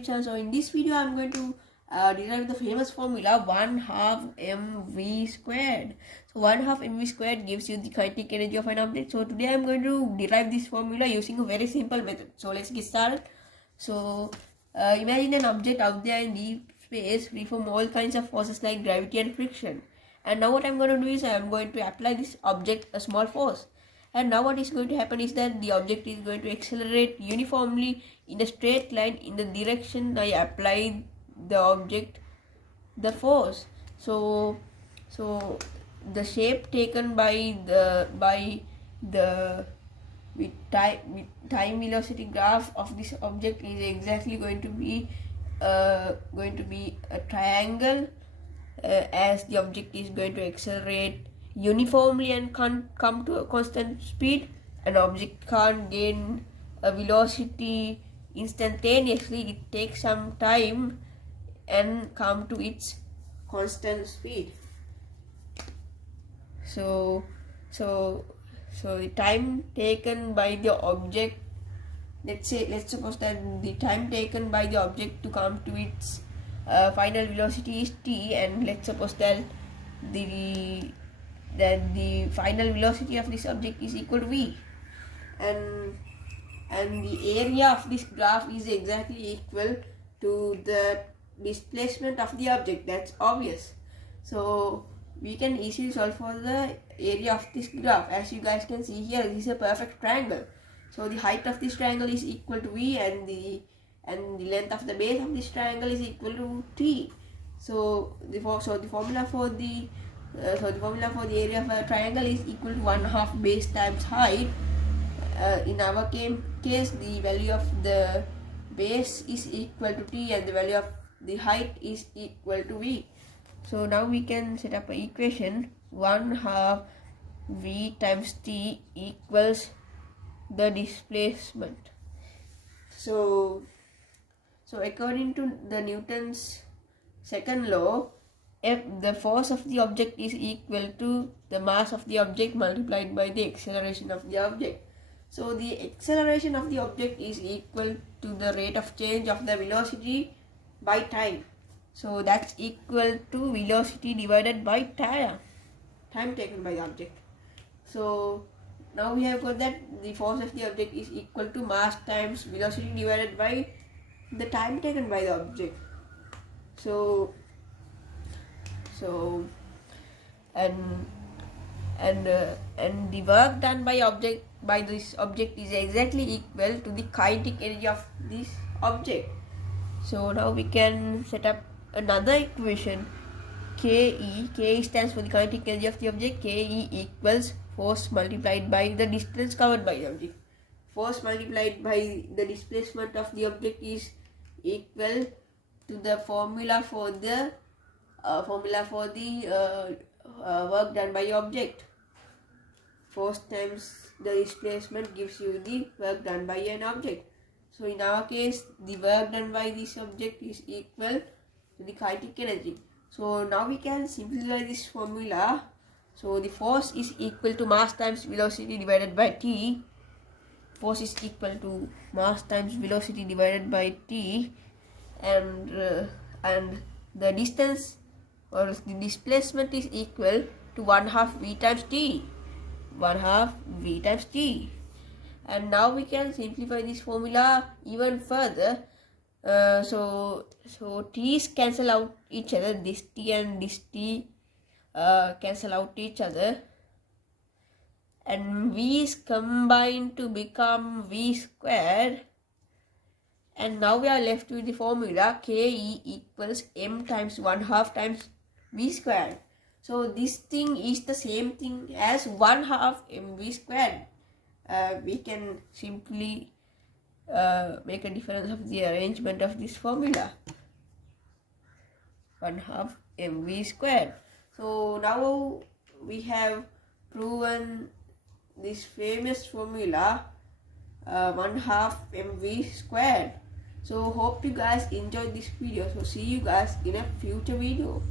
YouTube channel. So in this video I'm going to derive the famous formula 1/2 mv squared. So 1/2 mv squared gives you the kinetic energy of an object. So today I'm going to derive this formula using a very simple method. So let's get started. So imagine an object out there in deep space free from all kinds of forces like gravity and friction. And now what I'm going to do is I'm going to apply this object a small force. And now what is going to happen is that the object is going to accelerate uniformly in a straight line in the direction I applied the object the force. So the shape taken by the time velocity graph of this object is exactly going to be a triangle, as the object is going to accelerate uniformly and can't come to a constant speed. An object can't gain a velocity instantaneously. It takes some time and come to its constant speed. So the time taken by the object, let's suppose that the time taken by the object to come to its final velocity is t, and let's suppose that the final velocity of this object is equal to v, and the area of this graph is exactly equal to the displacement of the object. That's obvious. So we can easily solve for the area of this graph. As you guys can see here, this is a perfect triangle. So the height of this triangle is equal to v, and the length of the base of this triangle is equal to t. So the formula for the area of a triangle is equal to 1/2 base times height. In our case, the value of the base is equal to t and the value of the height is equal to v. So now we can set up an equation. 1/2 v times t equals the displacement. So according to the Newton's second law, if the force of the object is equal to the mass of the object multiplied by the acceleration of the object. So the acceleration of the object is equal to the rate of change of the velocity by time. So that's equal to velocity divided by time taken by the object. So now we have got that the force of the object is equal to mass times velocity divided by the time taken by the object. So the work done by this object is exactly equal to the kinetic energy of this object. So now we can set up another equation. Ke stands for the kinetic energy of the object. Ke equals force multiplied by the distance covered by the object. Force multiplied by the displacement of the object is equal to the formula for the work done by the object. Force times the displacement gives you the work done by an object. So in our case, the work done by this object is equal to the kinetic energy. So now we can simplify this formula. So the force is equal to mass times velocity divided by t. Force is equal to mass times velocity divided by t, and the distance or the displacement is equal to 1/2 v times t. 1/2 v times t. And now we can simplify this formula even further. So t's cancel out each other. This t and this t cancel out each other, and v's combine to become v squared. And now we are left with the formula Ke equals m times 1/2 times v squared. So this thing is the same thing as 1/2 mv squared. We can simply make a difference of the arrangement of this formula. 1/2 mv squared. So now we have proven this famous formula 1/2 mv squared. So hope you guys enjoyed this video. So see you guys in a future video.